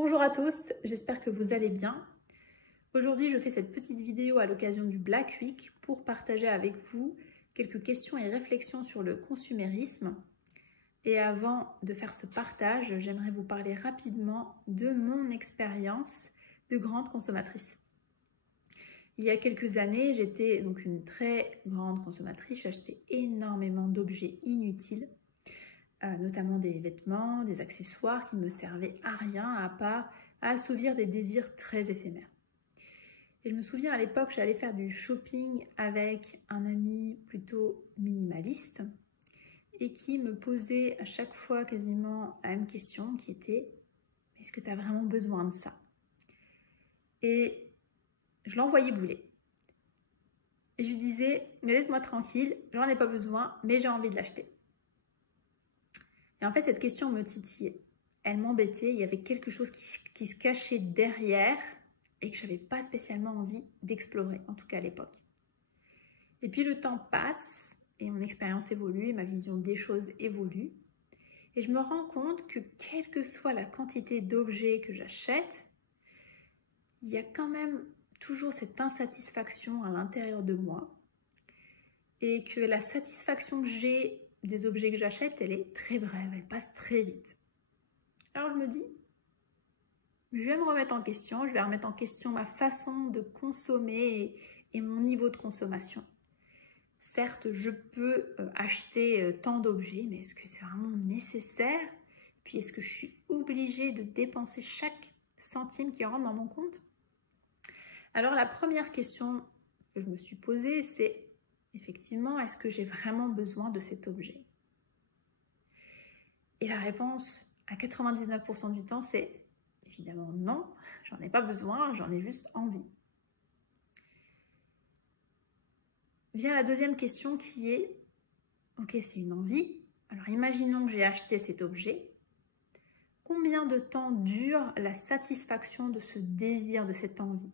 Bonjour à tous, j'espère que vous allez bien. Aujourd'hui, je fais cette petite vidéo à l'occasion du Black Week pour partager avec vous quelques questions et réflexions sur le consumérisme. Et avant de faire ce partage, j'aimerais vous parler rapidement de mon expérience de grande consommatrice. Il y a quelques années, j'étais donc une très grande consommatrice, j'achetais énormément d'objets inutiles, notamment des vêtements, des accessoires qui ne me servaient à rien à part à assouvir des désirs très éphémères. Et je me souviens à l'époque, j'allais faire du shopping avec un ami plutôt minimaliste et qui me posait à chaque fois quasiment la même question qui était « Est-ce que tu as vraiment besoin de ça ?» Et je l'envoyais bouler. Et je lui disais « Mais laisse-moi tranquille, j'en ai pas besoin, mais j'ai envie de l'acheter. » Et en fait, cette question me titillait. Elle m'embêtait, il y avait quelque chose qui se cachait derrière et que je n'avais pas spécialement envie d'explorer, en tout cas à l'époque. Et puis le temps passe et mon expérience évolue et ma vision des choses évolue. Et je me rends compte que quelle que soit la quantité d'objets que j'achète, il y a quand même toujours cette insatisfaction à l'intérieur de moi et que la satisfaction que j'ai des objets que j'achète, elle est très brève, elle passe très vite. Alors je me dis, je vais me remettre en question, je vais remettre en question ma façon de consommer et mon niveau de consommation. Certes, je peux acheter tant d'objets, mais est-ce que c'est vraiment nécessaire? Puis est-ce que je suis obligée de dépenser chaque centime qui rentre dans mon compte? Alors la première question que je me suis posée, c'est effectivement, est-ce que j'ai vraiment besoin de cet objet? Et la réponse à 99% du temps, c'est évidemment non, j'en ai pas besoin, j'en ai juste envie. Vient la deuxième question qui est, ok, c'est une envie, alors imaginons que j'ai acheté cet objet, combien de temps dure la satisfaction de ce désir, de cette envie?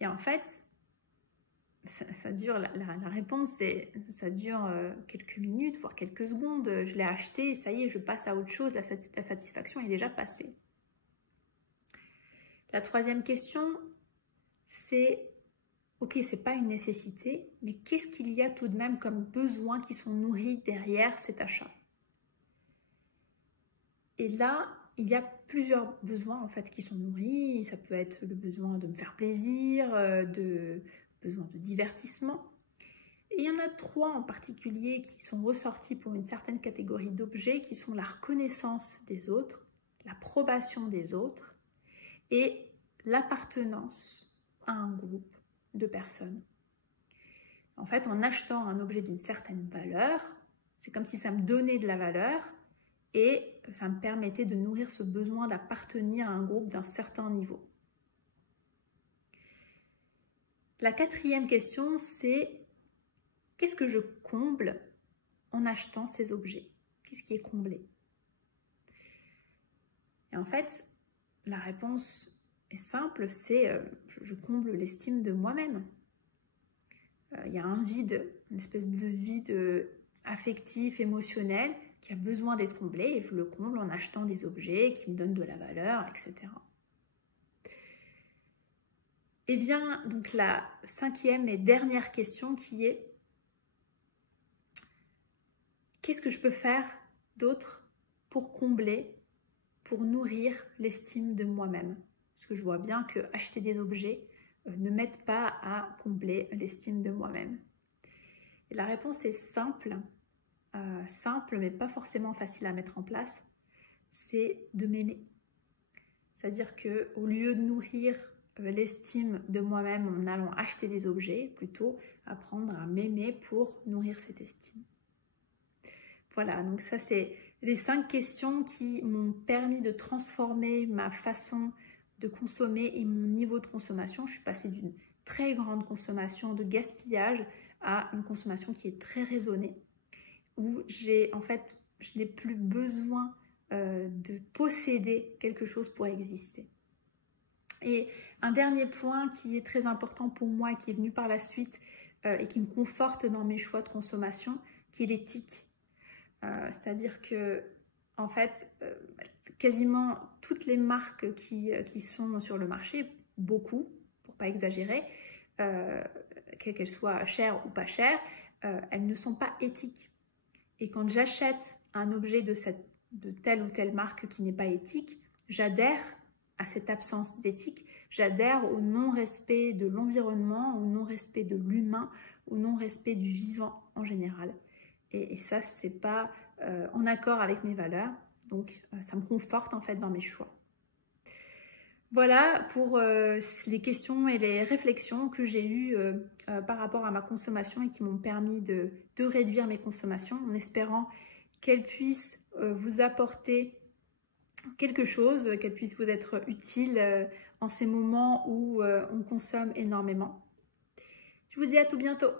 Et en fait, ça dure, la réponse, c'est ça dure quelques minutes, voire quelques secondes. Je l'ai acheté, ça y est, je passe à autre chose, la satisfaction est déjà passée. La troisième question, c'est, ok, c'est pas une nécessité, mais qu'est-ce qu'il y a tout de même comme besoins qui sont nourris derrière cet achat? Et là, il y a plusieurs besoins en fait qui sont nourris. Ça peut être le besoin de me faire plaisir, besoin de divertissement. Et il y en a trois en particulier qui sont ressortis pour une certaine catégorie d'objets qui sont la reconnaissance des autres, l'approbation des autres et l'appartenance à un groupe de personnes. En fait, en achetant un objet d'une certaine valeur, c'est comme si ça me donnait de la valeur et ça me permettait de nourrir ce besoin d'appartenir à un groupe d'un certain niveau. La quatrième question, c'est qu'est-ce que je comble en achetant ces objets? Qu'est-ce qui est comblé? Et en fait, la réponse est simple, c'est je comble l'estime de moi-même. Il y a un vide, une espèce de vide affectif, émotionnel qui a besoin d'être comblé et je le comble en achetant des objets qui me donnent de la valeur, etc. Et vient donc la cinquième et dernière question qui est qu'est-ce que je peux faire d'autre pour combler, pour nourrir l'estime de moi-même? Parce que je vois bien que acheter des objets ne m'aide pas à combler l'estime de moi-même. Et la réponse est simple, mais pas forcément facile à mettre en place, c'est de m'aimer. C'est-à-dire qu'au lieu de nourrir l'estime de moi-même en allant acheter des objets, plutôt apprendre à m'aimer pour nourrir cette estime. Voilà, donc ça c'est les 5 questions qui m'ont permis de transformer ma façon de consommer et mon niveau de consommation. Je suis passée d'une très grande consommation de gaspillage à une consommation qui est très raisonnée, où je n'ai plus besoin de posséder quelque chose pour exister. Et un dernier point qui est très important pour moi et qui est venu par la suite et qui me conforte dans mes choix de consommation, qui est l'éthique. C'est-à-dire que, en fait, quasiment toutes les marques qui sont sur le marché, beaucoup, pour pas exagérer, quelles qu'elles soient chères ou pas chères, elles ne sont pas éthiques. Et quand j'achète un objet de telle ou telle marque qui n'est pas éthique, j'adhère à cette absence d'éthique, j'adhère au non-respect de l'environnement, au non-respect de l'humain, au non-respect du vivant en général. Et ça, c'est pas en accord avec mes valeurs, donc ça me conforte en fait dans mes choix. Voilà pour les questions et les réflexions que j'ai eues par rapport à ma consommation et qui m'ont permis de réduire mes consommations en espérant qu'elles puissent vous apporter quelque chose, qu'elles puissent vous être utiles en ces moments où on consomme énormément. Je vous dis à tout bientôt.